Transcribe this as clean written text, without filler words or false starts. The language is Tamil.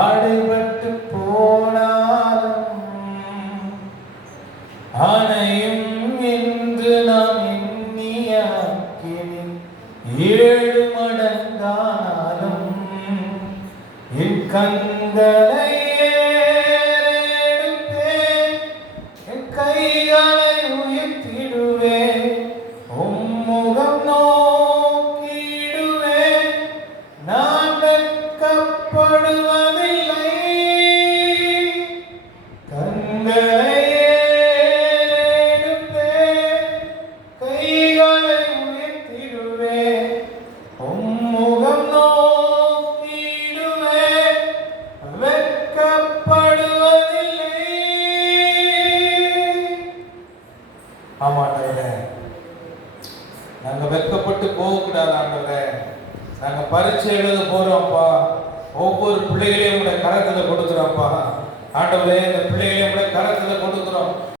ஆடுபட்டு போனாலும் ஆணையும் என்று நாம் எண்ணியாக்கினி 7 மடங்கானாலும் என் கண்களை ஏறெடுப்பேன், என் கைகளை உயர்த்திடுவேன், உம்முகம் நோக்கிடுவேன், நான் வெட்கப்படுவதில்லை. கண்களை ஏறெடுப்பேன், கைகளை உயர்த்திடுவேன், உம்முகம் நோக்கிடுவேன், வெட்கப்படுவதில்லை. ஆமாண்டவரே, நாங்க வெட்கப்பட்டு போகக்கூடாது ஆண்டவரே. நாங்க பரீட்சை எழுத போறோம்ப்பா. ஒவ்வொரு பிள்ளைகளையும் உடைய கரத்துல கொடுக்குறோம்ப்பா. ஆண்டவரே, இந்த பிள்ளைகளை